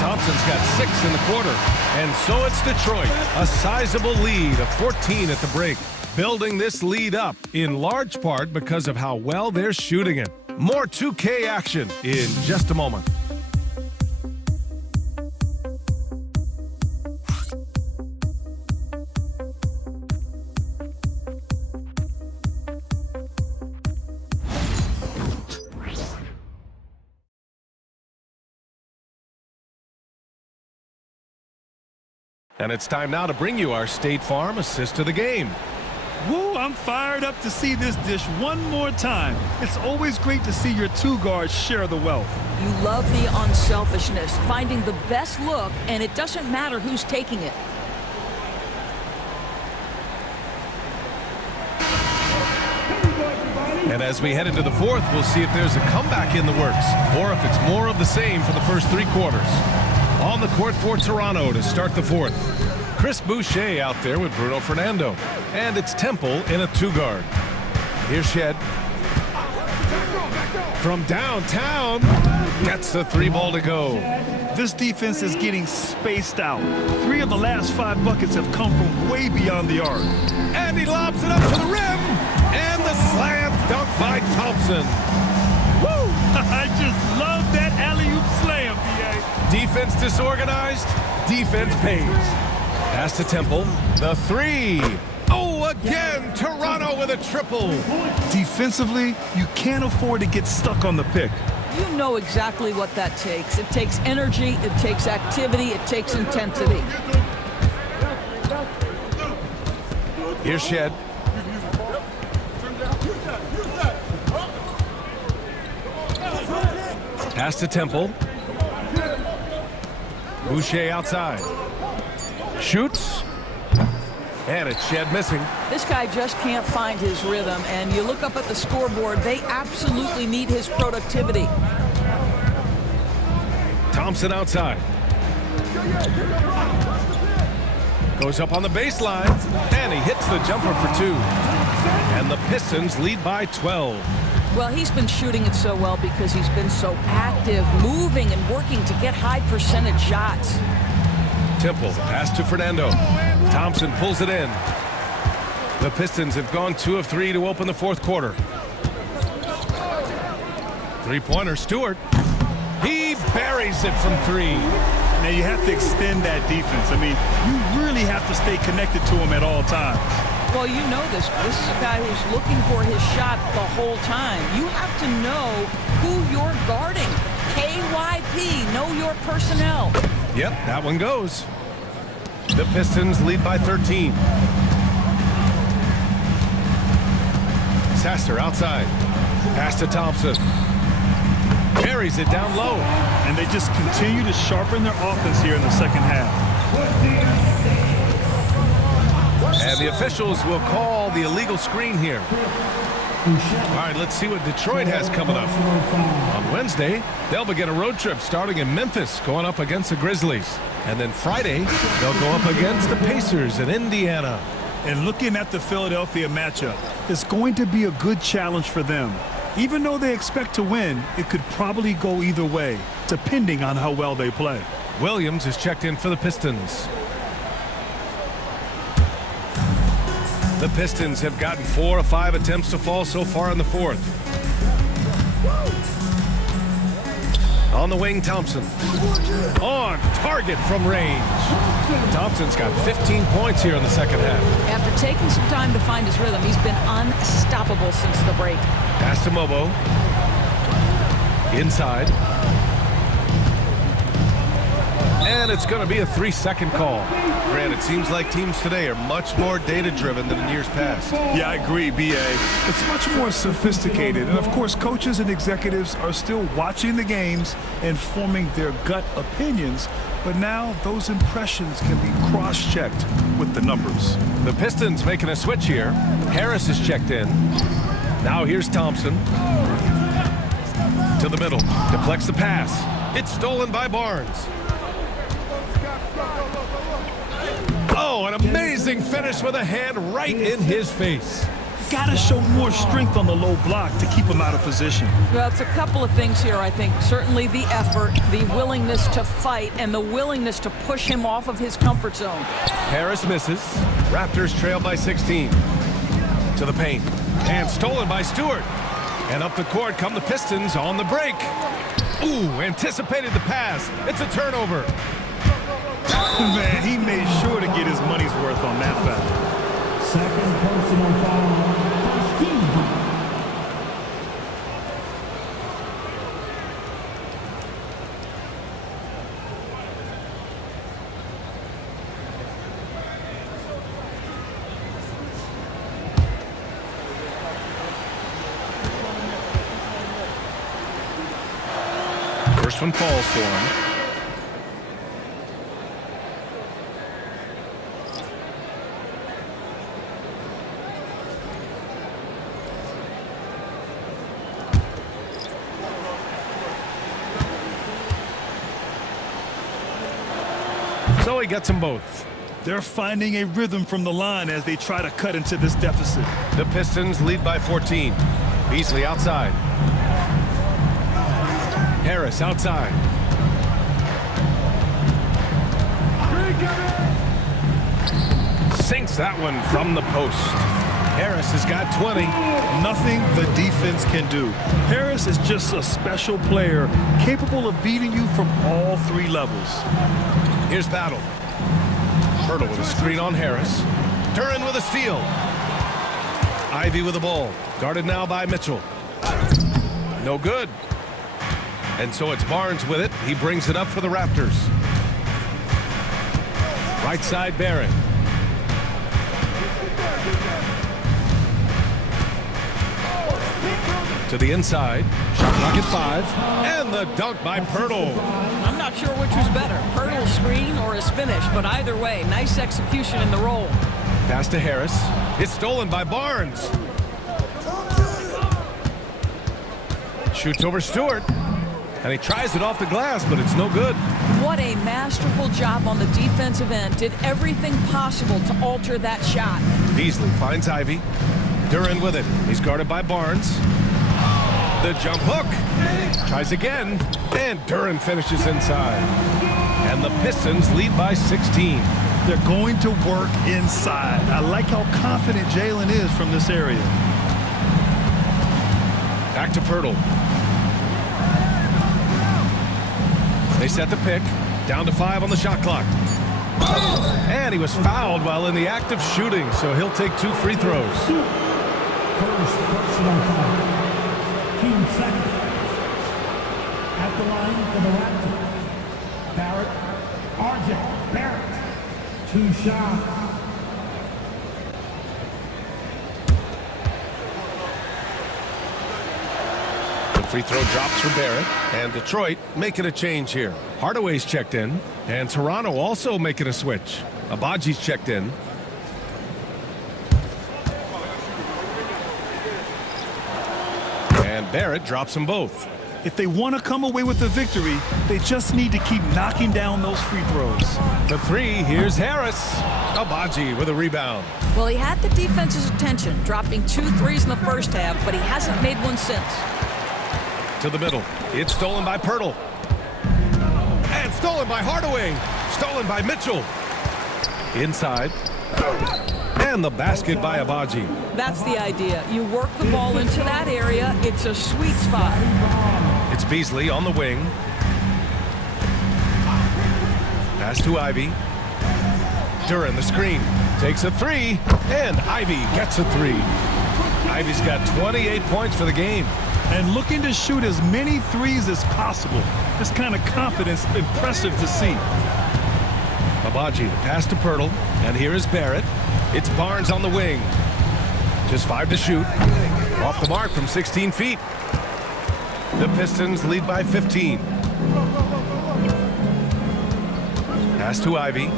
Thompson's got 6 in the quarter. And so it's Detroit. A sizable lead of 14 at the break. Building this lead up in large part because of how well they're shooting it. More 2K action in just a moment. And it's time now to bring you our State Farm assist of the game. Woo, I'm fired up to see this dish one more time. It's always great to see your 2 guards share the wealth. You love the unselfishness, finding the best look, and it doesn't matter who's taking it. And as we head into the 4th, we'll see if there's a comeback in the works or if it's more of the same for the first 3 quarters. On the court for Toronto to start the 4th. Chris Boucher out there with Bruno Fernando. And it's Temple in a 2-guard. Here's Shed. From downtown, gets the 3-ball to go. This defense is getting spaced out. 3 of the last 5 buckets have come from way beyond the arc. And he lobs it up to the rim. And the slam dunk by Thompson. Woo! I just love that alley-oop slam, B.A. Defense disorganized, defense pays. Pass to Temple, the 3. Oh, go again. Toronto with a triple. Defensively, you can't afford to get stuck on the pick. You know exactly what that takes. It takes energy, it takes activity, it takes intensity. Here's Shed. Pass to Temple. Boucher outside. Shoots. And it's Shed missing. This guy just can't find his rhythm, and you look up at the scoreboard, they absolutely need his productivity. Thompson outside. Goes up on the baseline, and he hits the jumper for 2. And the Pistons lead by 12. Well, he's been shooting it so well because he's been so active, moving and working to get high percentage shots. Temple, pass to Fernando. Thompson pulls it in. The Pistons have gone 2 of 3 to open the 4th quarter. Three-pointer, Stewart. He buries it from 3. Now you have to extend that defense. I mean, you really have to stay connected to him at all times. Well, you know this. This is a guy who's looking for his shot the whole time. You have to know who you're guarding. KYP, know your personnel. Yep, that one goes. The Pistons lead by 13. Sasser outside. Pass to Thompson. Carries it down low. And they just continue to sharpen their offense here in the second half. And the officials will call the illegal screen here. All right, let's see what Detroit has coming up. On Wednesday, they'll begin a road trip starting in Memphis, going up against the Grizzlies. And then Friday, they'll go up against the Pacers in Indiana. And looking at the Philadelphia matchup, it's going to be a good challenge for them. Even though they expect to win, it could probably go either way, depending on how well they play. Williams is checked in for the Pistons. The Pistons have gotten 4 of 5 attempts to fall so far in the 4th. On the wing, Thompson. On target from range. Thompson's got 15 points here in the second half. After taking some time to find his rhythm, he's been unstoppable since the break. Pass to Mobo. Inside. And it's going to be a 3-second call. Grant, it seems like teams today are much more data-driven than in years past. Yeah, I agree, B.A. It's much more sophisticated. And, of course, coaches and executives are still watching the games and forming their gut opinions. But now those impressions can be cross-checked with the numbers. The Pistons making a switch here. Harris is checked in. Now here's Thompson. To the middle. Deflects the pass. It's stolen by Barnes. Oh, an amazing finish with a hand right in his face. Got to show more strength on the low block to keep him out of position. Well, it's a couple of things here, I think. Certainly the effort, the willingness to fight, and the willingness to push him off of his comfort zone. Harris misses. Raptors trail by 16. To the paint. And stolen by Stewart. And up the court come the Pistons on the break. Ooh, anticipated the pass. It's a turnover. Man, he made sure to get his money's worth on that foul. Second personal foul. First team foul. First one falls for him. So he gets them both. They're finding a rhythm from the line as they try to cut into this deficit. The Pistons lead by 14. Beasley outside. Harris outside. Sinks that one from the post. Harris has got 20. Nothing the defense can do. Harris is just a special player, capable of beating you from all 3 levels. Here's Battle. Hurdle with a screen on Harris. Duran with a steal. Ivy with the ball. Guarded now by Mitchell. No good. And so it's Barnes with it. He brings it up for the Raptors. Right side, Barrett. To the inside. Shot clock at 5. And the dunk by Pirtle. I'm not sure which was better, Pirtle's screen or his finish, but either way, nice execution in the roll. Pass to Harris. It's stolen by Barnes. Shoots over Stewart. And he tries it off the glass, but it's no good. What a masterful job on the defensive end. Did everything possible to alter that shot. Beasley finds Ivy. Duran with it. He's guarded by Barnes. The jump hook. Tries again. And Duran finishes inside. And the Pistons lead by 16. They're going to work inside. I like how confident Jalen is from this area. Back to Pirtle. They set the pick. Down to 5 on the shot clock. And he was fouled while in the act of shooting, so he'll take 2 free throws. First personal foul. Team second. At the line for the Raptors. Barrett. RJ Barrett. 2 shots. Free throw drops for Barrett, and Detroit making a change here. Hardaway's checked in, and Toronto also making a switch. Abaji's checked in. And Barrett drops them both. If they want to come away with a victory, they just need to keep knocking down those free throws. The 3, here's Harris. Abaji with a rebound. Well, he had the defense's attention, dropping 2 threes in the first half, but he hasn't made one since. To the middle. It's stolen by Pirtle. And stolen by Hardaway. Stolen by Mitchell. Inside. And the basket by Abaji. That's the idea. You work the ball into that area. It's a sweet spot. It's Beasley on the wing. Pass to Ivy. Duran the screen. Takes a 3. And Ivy gets a 3. Ivy's got 28 points for the game. And looking to shoot as many threes as possible. This kind of confidence, impressive to see. Abaji, the pass to Pirtle. And here is Barrett. It's Barnes on the wing. Just 5 to shoot. Off the mark from 16 feet. The Pistons lead by 15. Pass to Ivy.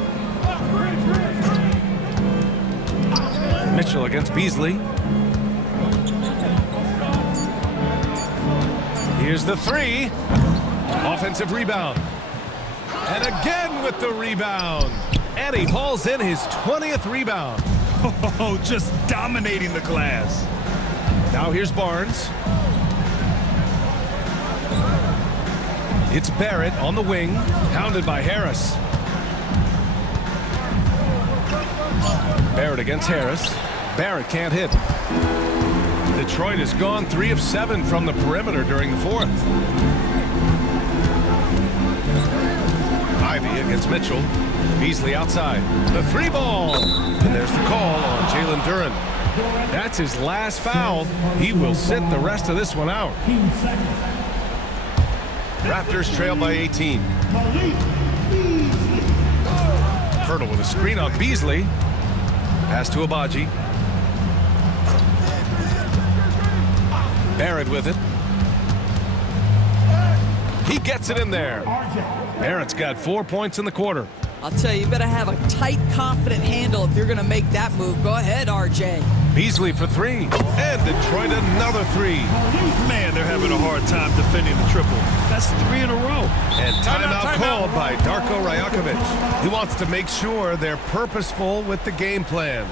Mitchell against Beasley. Here's the 3. Offensive rebound. And again with the rebound. And he hauls in his 20th rebound. Oh, just dominating the glass. Now here's Barnes. It's Barrett on the wing, pounded by Harris. Barrett against Harris. Barrett can't hit. Detroit has gone 3 of 7 from the perimeter during the 4th. Ivy against Mitchell. Beasley outside. The 3 ball. And there's the call on Jalen Duran. That's his last foul. He will sit the rest of this one out. Raptors trail by 18. Pirtle with a screen on Beasley. Pass to Abaji. Barrett with it. He gets it in there. Barrett's got 4 points in the quarter. I'll tell you, you better have a tight, confident handle if you're going to make that move. Go ahead, RJ. Beasley for 3. And Detroit another 3. Man, they're having a hard time defending the triple. That's 3 in a row. And timeout called by Darko Rajakovic. He wants to make sure they're purposeful with the game plan.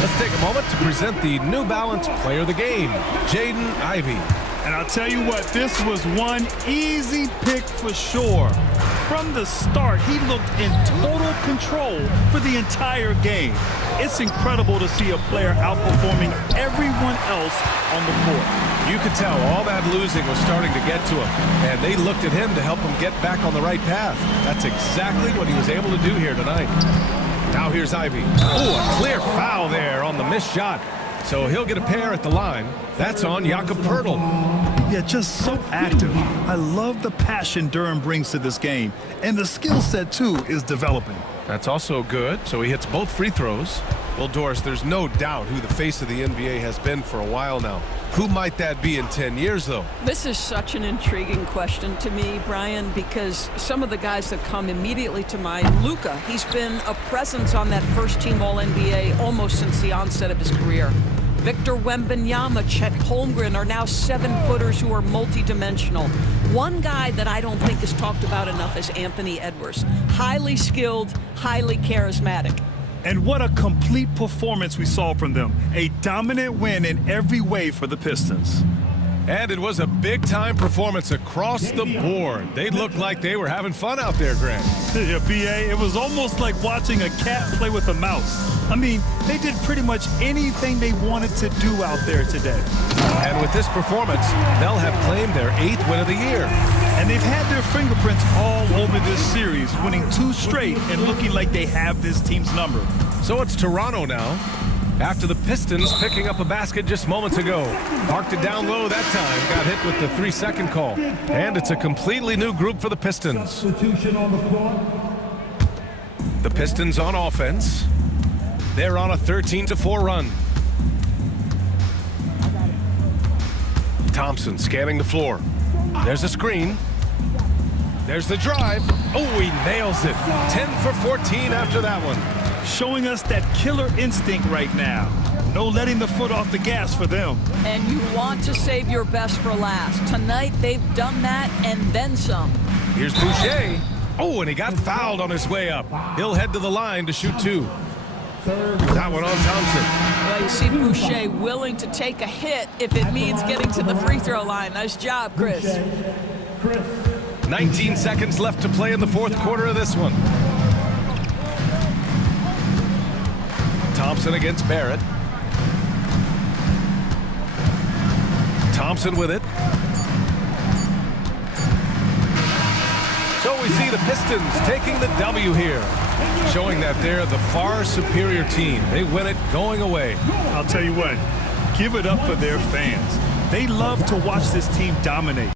Let's take a moment to present the New Balance Player of the Game, Jaden Ivey. And I'll tell you what, this was one easy pick for sure. From the start, he looked in total control for the entire game. It's incredible to see a player outperforming everyone else on the court. You could tell all that losing was starting to get to him, and they looked at him to help him get back on the right path. That's exactly what he was able to do here tonight. Now here's Ivy. Oh, a clear foul there on the missed shot. So he'll get a pair at the line. That's on Jakob Poeltl. Yeah, just so active. I love the passion Durham brings to this game. And the skill set, too, is developing. That's also good. So he hits both free throws. Well, Doris, there's no doubt who the face of the NBA has been for a while now. Who might that be in 10 years, though? This is such an intriguing question to me, Brian, because some of the guys that come immediately to mind, Luka, he's been a presence on that first-team All-NBA almost since the onset of his career. Victor Wembanyama, Chet Holmgren are now 7-footers who are multidimensional. One guy that I don't think is talked about enough is Anthony Edwards. Highly skilled, highly charismatic. And what a complete performance we saw from them. A dominant win in every way for the Pistons. And it was a big-time performance across the board. They looked like they were having fun out there, Grant. Yeah, B.A., it was almost like watching a cat play with a mouse. I mean, they did pretty much anything they wanted to do out there today. And with this performance, they'll have claimed their 8th win of the year. And they've had their fingerprints all over this series, winning 2 straight and looking like they have this team's number. So it's Toronto now. After the Pistons picking up a basket just moments ago. Parked it down low that time. Got hit with the 3-second call. And it's a completely new group for the Pistons. Substitution on the floor. The Pistons on offense. They're on a 13-4 run. Thompson scanning the floor. There's a screen. There's the drive. Oh, he nails it. 10 for 14 after that one. Showing us that killer instinct right now. No letting the foot off the gas for them. And you want to save your best for last. Tonight, they've done that and then some. Here's Boucher. Oh, and he got fouled on his way up. He'll head to the line to shoot 2. That one on Thompson. Well, you see Boucher willing to take a hit if it means getting to the free throw line. Nice job, Chris. 19 seconds left to play in the 4th quarter of this one. Thompson against Barrett. Thompson with it. So we see the Pistons taking the W here, showing that they're the far superior team. They win it going away. I'll tell you what, give it up for their fans. They love to watch this team dominate.